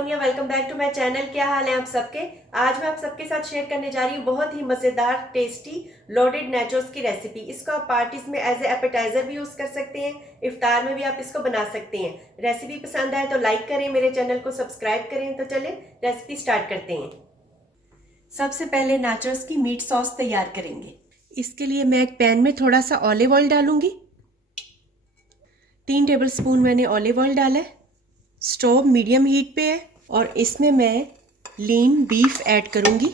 Sonia, welcome back to my channel. क्या हाल है आप सबके। आज मैं आप सबके साथ शेयर करने जा रही हूँ बहुत ही मज़ेदार टेस्टी लोडेड नाचोस की रेसिपी। इसको आप पार्टीज में एज ए एपेटाइजर भी यूज़ कर सकते हैं, इफ्तार में भी आप इसको बना सकते हैं। रेसिपी पसंद आए तो लाइक करें, मेरे चैनल को सब्सक्राइब करें। तो चलें रेसिपी स्टार्ट करते हैं। सबसे पहले नाचोस की मीट सॉस तैयार करेंगे। इसके लिए मैं एक पैन में थोड़ा सा ऑलिव ऑयल डालूंगी। 3 टेबल स्पून मैंने ऑलिव ऑयल डाला है। स्टोव मीडियम हीट पे है और इसमें मैं लीन बीफ ऐड करूंगी।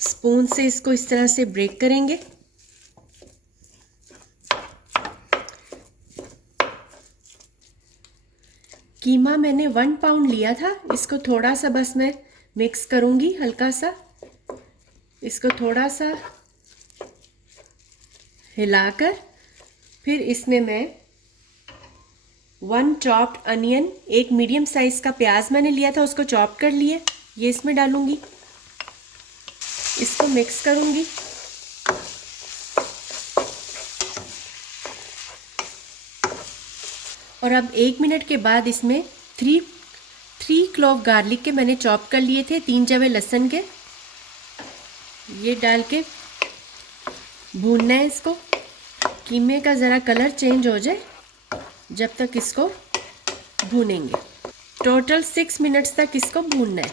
स्पून से इसको इस तरह से ब्रेक करेंगे। कीमा मैंने 1 पाउंड लिया था। इसको थोड़ा सा बस मैं मिक्स करूंगी, हल्का सा इसको थोड़ा सा हिलाकर फिर इसमें मैं 1 चॉप्ड अनियन, एक मीडियम साइज का प्याज मैंने लिया था, उसको चॉप कर लिया, ये इसमें डालूंगी। इसको मिक्स करूंगी। और अब 1 मिनट के बाद इसमें 3 क्लॉव गार्लिक के मैंने चॉप कर लिए थे, 3 जवे लहसुन के, ये डाल के भूनना है इसको। कीमे का ज़रा कलर चेंज हो जाए जब तक इसको भूनेंगे। टोटल 6 मिनट्स तक इसको भूनना है।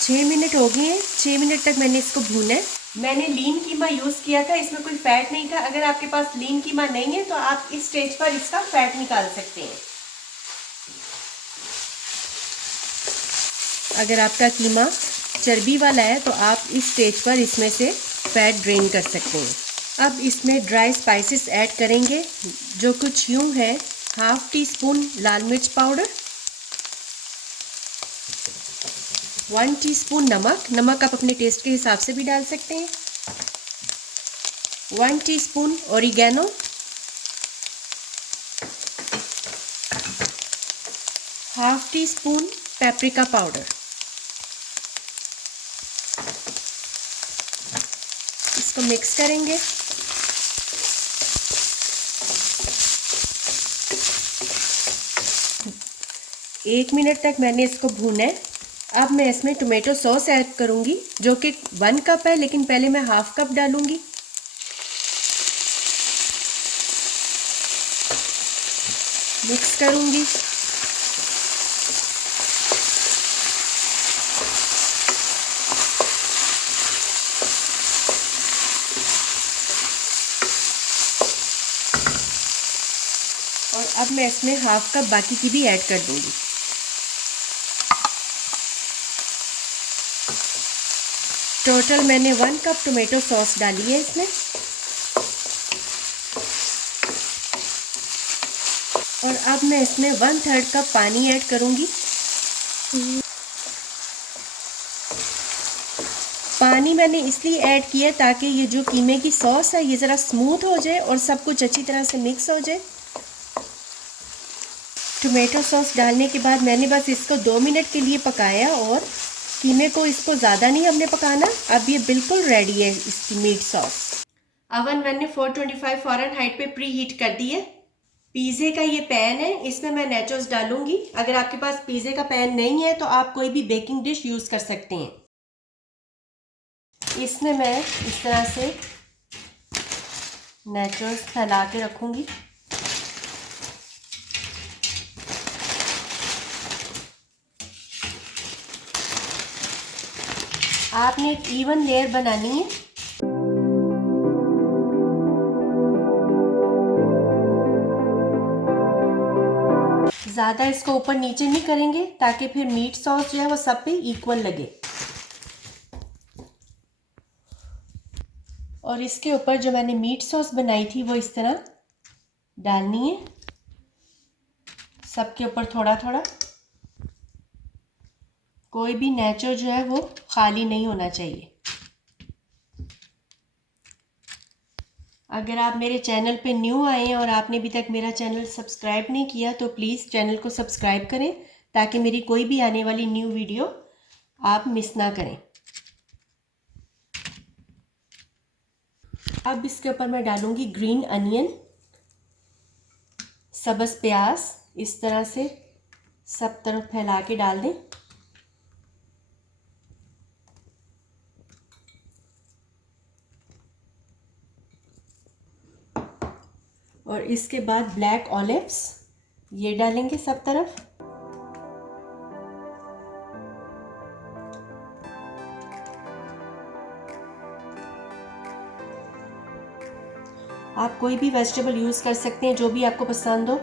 6 मिनट हो गए हैं। 6 मिनट तक मैंने इसको भूना है। मैंने लीन कीमा यूज़ किया था, इसमें कोई फैट नहीं था। अगर आपके पास लीन कीमा नहीं है तो आप इस स्टेज पर इसका फैट निकाल सकते हैं। अगर आपका कीमा चर्बी वाला है तो आप इस स्टेज पर इसमें से फैट ड्रेन कर सकते हैं। अब इसमें ड्राई स्पाइसेस ऐड करेंगे, जो कुछ यूँ है। 1/2 टीस्पून लाल मिर्च पाउडर, 1 टीस्पून नमक आप अपने टेस्ट के हिसाब से भी डाल सकते हैं। 1 teaspoon oregano, 1/2 teaspoon paprika powder. इसको मिक्स करेंगे। एक मिनट तक मैंने इसको भूना है। अब मैं इसमें टोमेटो सॉस ऐड करूंगी, जो कि 1 कप है, लेकिन पहले मैं 1/2 कप डालूंगी। मिक्स करूंगी। और अब मैं इसमें 1/2 कप बाकी की भी ऐड कर दूंगी। टोटल मैंने 1 कप टोमेटो सॉस डाली है इसमें। और अब मैं इसमें 1/3 कप पानी ऐड करूंगी। पानी मैंने इसलिए ऐड किया ताकि ये जो कीमे की सॉस है ये ज़रा स्मूथ हो जाए और सब कुछ अच्छी तरह से मिक्स हो जाए। टोमेटो सॉस डालने के बाद मैंने बस इसको 2 मिनट के लिए पकाया और कीमे को इसको ज़्यादा नहीं हमने पकाना। अब ये बिल्कुल रेडी है इसकी मीट सॉस। अवन मैंने 425 फ़ारेनहाइट पे प्री हीट कर दी है। पिज़्ज़े का ये पैन है, इसमें मैं नाचोस डालूंगी। अगर आपके पास पिज़्ज़े का पैन नहीं है तो आप कोई भी बेकिंग डिश यूज़ कर सकते हैं। इसमें मैं इस तरह से नाचोस फैला के रखूंगी। आपने एक इवन लेयर बनानी है। ज़्यादा इसको ऊपर नीचे नहीं करेंगे ताकि फिर मीट सॉस जो है वो सब पे इक्वल लगे। और इसके ऊपर जो मैंने मीट सॉस बनाई थी वो इस तरह डालनी है, सबके ऊपर थोड़ा थोड़ा। कोई भी नाचो जो है वो खाली नहीं होना चाहिए। अगर आप मेरे चैनल पे न्यू आए हैं और आपने अभी तक मेरा चैनल सब्सक्राइब नहीं किया तो प्लीज़ चैनल को सब्सक्राइब करें, ताकि मेरी कोई भी आने वाली न्यू वीडियो आप मिस ना करें। अब इसके ऊपर मैं डालूंगी ग्रीन अनियन, सब्ज़ प्याज, इस तरह से सब तरफ फैला के डाल दें। और इसके बाद ब्लैक ऑलिव्स ये डालेंगे सब तरफ। आप कोई भी वेजिटेबल यूज़ कर सकते हैं जो भी आपको पसंद हो,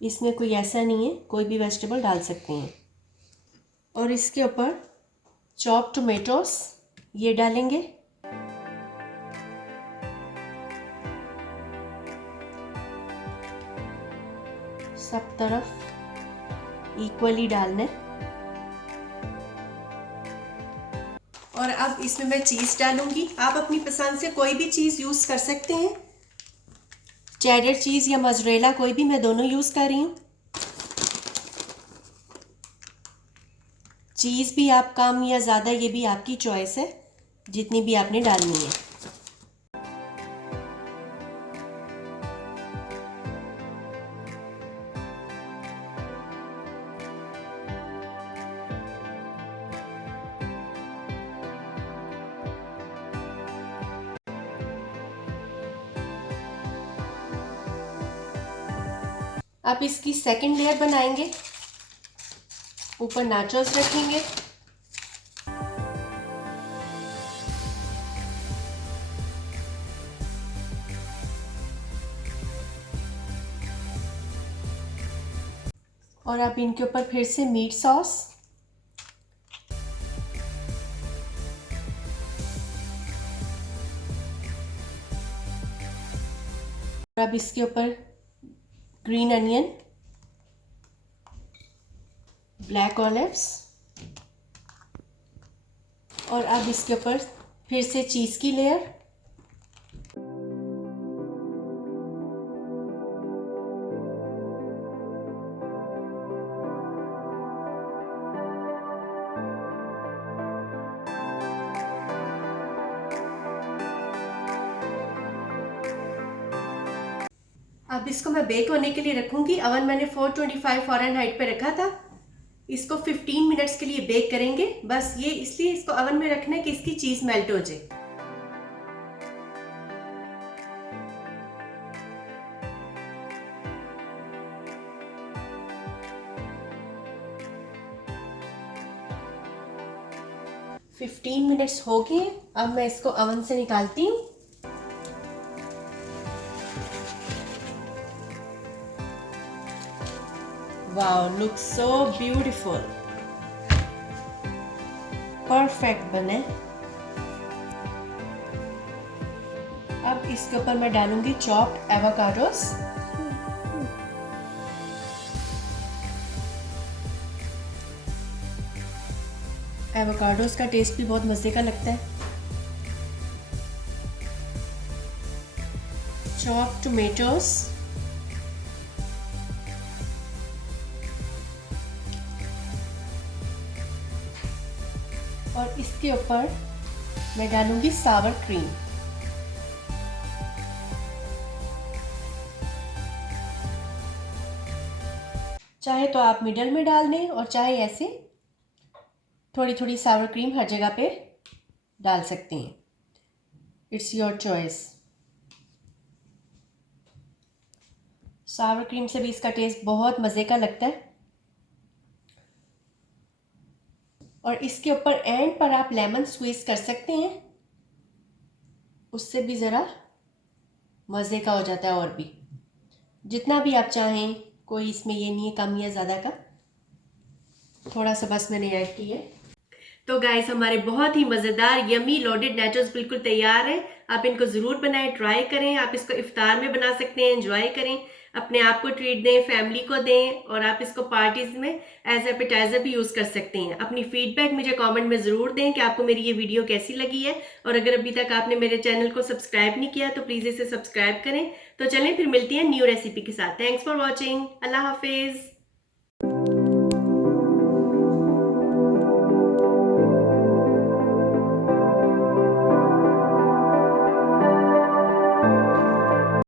इसमें कोई ऐसा नहीं है, कोई भी वेजिटेबल डाल सकते हैं। और इसके ऊपर चॉप टोमेटोस ये डालेंगे। सब तरफ इक्वली डालना है। और अब इसमें मैं चीज़ डालूंगी। आप अपनी पसंद से कोई भी चीज़ यूज़ कर सकते हैं, चेडर चीज़ या मोज़रेला, कोई भी, मैं दोनों यूज़ कर रही हूँ। चीज़ भी आप कम या ज़्यादा, ये भी आपकी चॉइस है, जितनी भी आपने डालनी है। अब इसकी सेकंड लेयर बनाएंगे, ऊपर नाचोस रखेंगे। और अब इनके ऊपर फिर से मीट सॉस, अब इसके ऊपर ग्रीन अनियन, ब्लैक ऑलिव्स, और अब इसके ऊपर फिर से चीज़ की लेयर। अब इसको मैं बेक होने के लिए रखूंगी। अवन मैंने 425 फ़ारेनहाइट पे रखा था। इसको 15 मिनट्स के लिए बेक करेंगे। बस ये इसलिए इसको अवन में रखना है कि इसकी चीज़ मेल्ट हो जाए। फिफ्टीन मिनट्स हो गए। अब मैं इसको अवन से निकालती हूँ। Wow, looks so beautiful. Perfect बने। अब इसके ऊपर मैं डालूंगी चॉप्ड एवोकाडोस। एवोकाडोस का टेस्ट भी बहुत मज़े का लगता है। चॉप्ड टोमेटोस, और इसके ऊपर मैं डालूंगी सावर क्रीम। चाहे तो आप मिडल में डाल दें और चाहे ऐसे थोड़ी थोड़ी सावर क्रीम हर जगह पे डाल सकते हैं। It's your choice. Sawar cream से भी इसका टेस्ट बहुत मज़े का लगता है। और इसके ऊपर एंड पर आप लेमन स्क्वीज कर सकते हैं, उससे भी ज़रा मज़े का हो जाता है। और भी जितना भी आप चाहें, कोई इसमें ये नहीं है कम या ज़्यादा का, थोड़ा सा बस मैंने ऐड किया है। तो गाइस, हमारे बहुत ही मज़ेदार यमी लोडेड नाचोस बिल्कुल तैयार हैं। आप इनको ज़रूर बनाएं, ट्राई करें। आप इसको इफ्तार में बना सकते हैं, एंजॉय करें, अपने आप को ट्रीट दें, फैमिली को दें, और आप इसको पार्टीज़ में एज एपेटाइज़र भी यूज़ कर सकते हैं। अपनी फीडबैक मुझे कमेंट में ज़रूर दें कि आपको मेरी ये वीडियो कैसी लगी है। और अगर अभी तक आपने मेरे चैनल को सब्सक्राइब नहीं किया तो प्लीज़ इसे सब्सक्राइब करें। तो चलें फिर मिलती हैं न्यू रेसिपी के साथ। Thanks for watching. अल्लाह हाफिज़।